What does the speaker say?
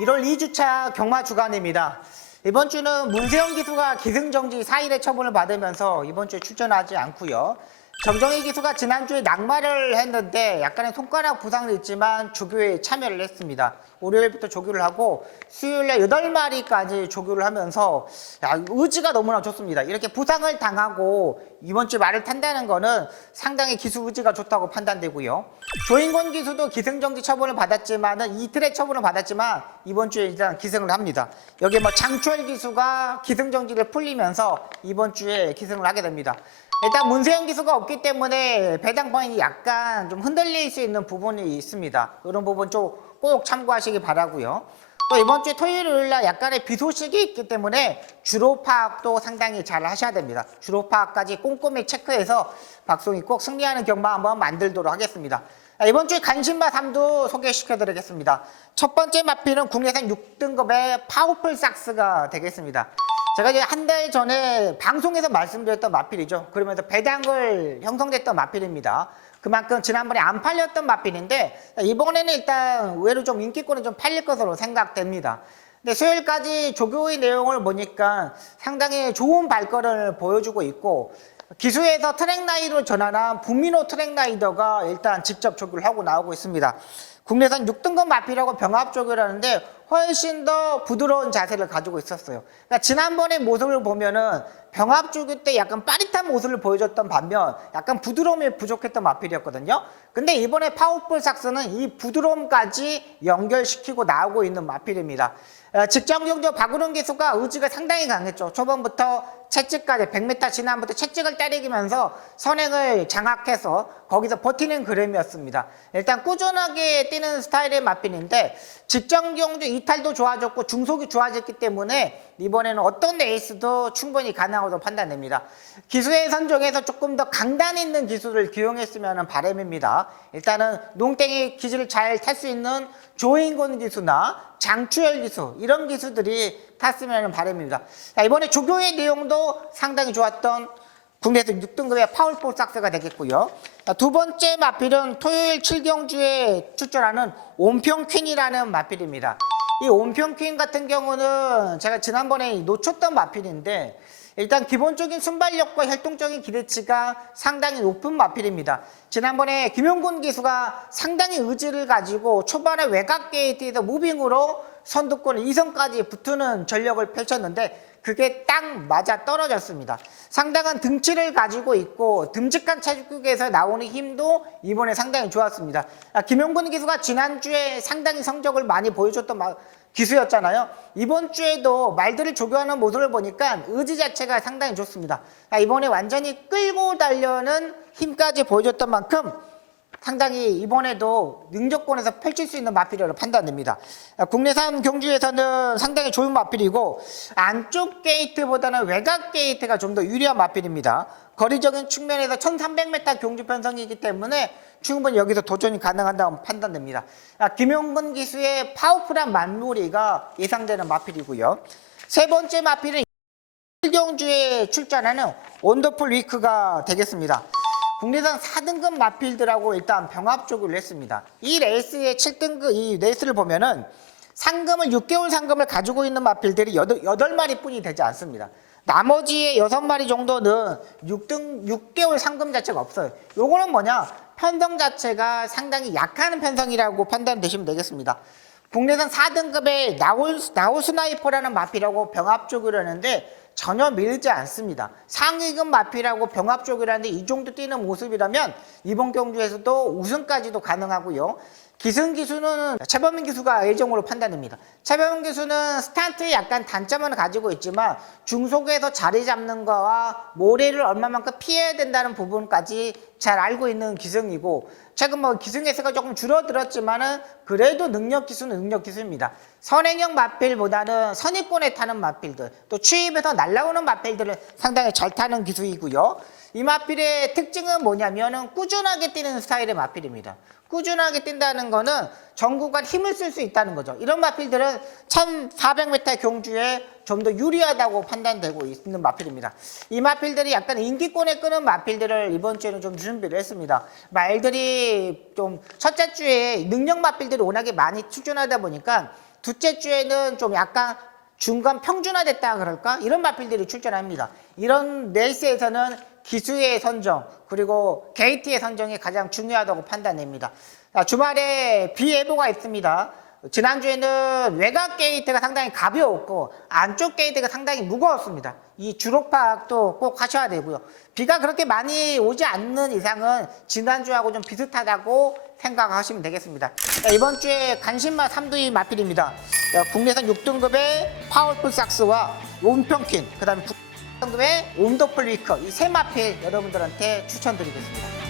1월 2주차 경마 주간입니다. 이번 주는 문세영 기수가 기승정지 4일의 처분을 받으면서 이번 주에 출전하지 않고요. 정정희 기수가 지난주에 낙마를 했는데 약간의 손가락 부상은 있지만 조교에 참여를 했습니다. 월요일부터 조교를 하고 수요일에 8마리까지 조교를 하면서 의지가 너무나 좋습니다. 이렇게 부상을 당하고 이번 주 말을 탄다는 거는 상당히 기수 의지가 좋다고 판단되고요. 조인권 기수도 기승정지 처분을 받았지만은 이틀의 처분을 받았지만 이번 주에 일단 기승을 합니다. 여기 장추열 기수가 기승정지를 풀리면서 이번 주에 기승을 하게 됩니다. 일단 문세영 기수가 없기 때문에 배당 포인트이 약간 좀 흔들릴 수 있는 부분이 있습니다. 이런 부분 좀 꼭 참고하시기 바라고요. 또 이번 주 토요일, 요일날 약간의 비 소식이 있기 때문에 주로 파악도 상당히 잘 하셔야 됩니다. 주로 파악까지 꼼꼼히 체크해서 박송이 꼭 승리하는 경마 한번 만들도록 하겠습니다. 이번 주에 간신마 3도 소개시켜드리겠습니다. 첫 번째 마필은 국내산 6등급의 파워풀 삭스가 되겠습니다. 제가 이제 한 달 전에 방송에서 말씀드렸던 마필이죠. 그러면서 배당을 형성됐던 마필입니다. 그만큼 지난번에 안 팔렸던 마필인데 이번에는 일단 의외로 좀 인기권이 좀 팔릴 것으로 생각됩니다. 근데 수요일까지 조교의 내용을 보니까 상당히 좋은 발걸음을 보여주고 있고 기수에서 트랙라이더로 전환한 북민호 트랙라이더가 일단 직접 조교를 하고 나오고 있습니다. 국내산 6등급 마필하고 병합 조교를 하는데 훨씬 더 부드러운 자세를 가지고 있었어요. 그러니까 지난번의 모습을 보면은 병합 조교 때 약간 빠릿한 모습을 보여줬던 반면 약간 부드러움이 부족했던 마필이었거든요. 근데 이번에 파워풀 삭스는 이 부드러움까지 연결시키고 나오고 있는 마필입니다. 직전경주 박우릉 기수가 의지가 상당히 강했죠. 초반부터 채찍까지 100m 지난부터 채찍을 때리면서 선행을 장악해서 거기서 버티는 그림이었습니다. 일단 꾸준하게 뛰는 스타일의 마필인데 직전경주 이탈도 좋아졌고 중속이 좋아졌기 때문에 이번에는 어떤 레이스도 충분히 가능하다고 판단됩니다. 기수의 선정에서 조금 더 강단 있는 기수를 기용했으면 하는 바람입니다. 일단은 농땡이 기지를 잘 탈 수 있는 조인권 기수나 장추열 기수 이런 기수들이 탔으면 하는 바람입니다. 이번에 조교의 내용도 상당히 좋았던 국내에서 6등급의 파워풀 삭스가 되겠고요. 두 번째 마필은 토요일 7경주에 출전하는 온평퀸이라는 마필입니다. 이 온평퀸 같은 경우는 제가 지난번에 놓쳤던 마필인데 일단 기본적인 순발력과 활동적인 기대치가 상당히 높은 마필입니다. 지난번에 김용군 기수가 상당히 의지를 가지고 초반에 외곽 게이트에서 무빙으로 선두권 2선까지 붙는 전력을 펼쳤는데 그게 딱 맞아 떨어졌습니다. 상당한 등치를 가지고 있고 듬직한 체격에서 나오는 힘도 이번에 상당히 좋았습니다. 김용근 기수가 지난주에 상당히 성적을 많이 보여줬던 기수였잖아요. 이번 주에도 말들을 조교하는 모습을 보니까 의지 자체가 상당히 좋습니다. 이번에 완전히 끌고 달려는 힘까지 보여줬던 만큼 상당히 이번에도 능력권에서 펼칠 수 있는 마필이라고 판단됩니다. 국내산 경주에서는 상당히 좋은 마필이고 안쪽 게이트보다는 외곽 게이트가 좀 더 유리한 마필입니다. 거리적인 측면에서 1300m 경주 편성이기 때문에 충분히 여기서 도전이 가능하다고 판단됩니다. 김용근 기수의 파워풀한 만무리가 예상되는 마필이고요. 세 번째 마필은 경주에 출전하는 원더풀 위크가 되겠습니다. 국내산 4등급 마필들하고 일단 병합 조교를 했습니다. 이 레이스의 7등급 이 레이스를 보면은 상금을 6개월 상금을 가지고 있는 마필들이 8마리 뿐이 되지 않습니다. 나머지의 6마리 정도는 6개월 상금 자체가 없어요. 요거는 뭐냐? 편성 자체가 상당히 약한 편성이라고 판단되시면 되겠습니다. 국내산 4등급의 나올 스나이퍼라는 마필하고 병합 조교를 하는데 전혀 밀지 않습니다. 상위급 마필하고 병합 조교라는데 이 정도 뛰는 모습이라면 이번 경주에서도 우승까지도 가능하고요. 기승 기수는 최범민 기수가 예정으로 판단됩니다. 최범민 기수는 스탄트에 약간 단점을 가지고 있지만 중속에서 자리 잡는 거와 모래를 얼마만큼 피해야 된다는 부분까지 잘 알고 있는 기승이고 최근 기승의 수가 조금 줄어들었지만은 그래도 능력 기수는 능력 기수입니다. 선행형 마필보다는 선입권에 타는 마필들 또 추입에서 날아오는 마필들을 상당히 잘 타는 기수이고요. 이 마필의 특징은 뭐냐면은 꾸준하게 뛰는 스타일의 마필입니다. 꾸준하게 뛴다는 거는 전구간 힘을 쓸 수 있다는 거죠. 이런 마필들은 1400m 경주에 좀 더 유리하다고 판단되고 있는 마필입니다. 이 마필들이 약간 인기권에 끄는 마필들을 이번 주에는 좀 준비를 했습니다. 말들이 좀 첫째 주에 능력 마필들이 워낙에 많이 출전하다 보니까 둘째 주에는 좀 약간 중간 평준화됐다 그럴까? 이런 마필들이 출전합니다. 이런 레이스에서는 기수의 선정 그리고 게이트의 선정이 가장 중요하다고 판단됩니다. 주말에 비예보가 있습니다. 지난주에는 외곽 게이트가 상당히 가벼웠고 안쪽 게이트가 상당히 무거웠습니다. 이 주록 파악도 꼭 하셔야 되고요. 비가 그렇게 많이 오지 않는 이상은 지난주하고 좀 비슷하다고 생각하시면 되겠습니다. 이번 주에 간신마 3두위 마필입니다. 국내선 6등급의 파워풀 삭스와 온평퀸, 그 다음에 9등급의 온더풀 위커 이 세 마필 여러분들한테 추천드리겠습니다.